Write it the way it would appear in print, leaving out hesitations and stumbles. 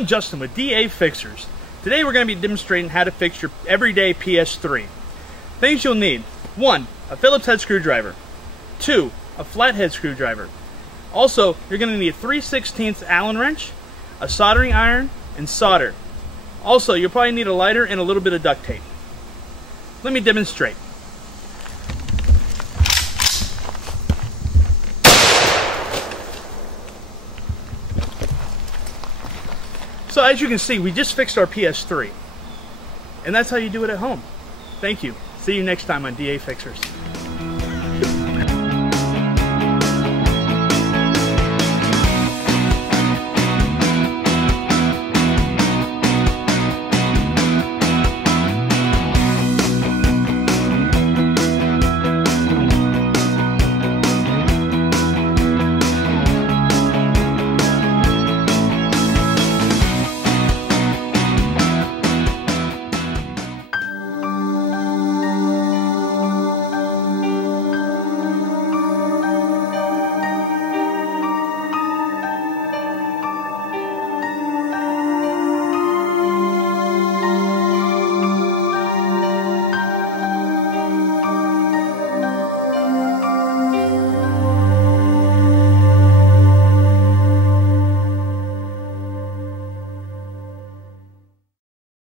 I'm Justin with DAFixers. Today we're going to be demonstrating how to fix your everyday PS3. Things you'll need: 1. A Phillips head screwdriver. 2. A flathead screwdriver. Also, you're going to need a 3/16 Allen wrench, a soldering iron, and solder. Also, you'll probably need a lighter and a little bit of duct tape. Let me demonstrate. So as you can see, we just fixed our PS3. And that's how you do it at home. Thank you. See you next time on DAFixers.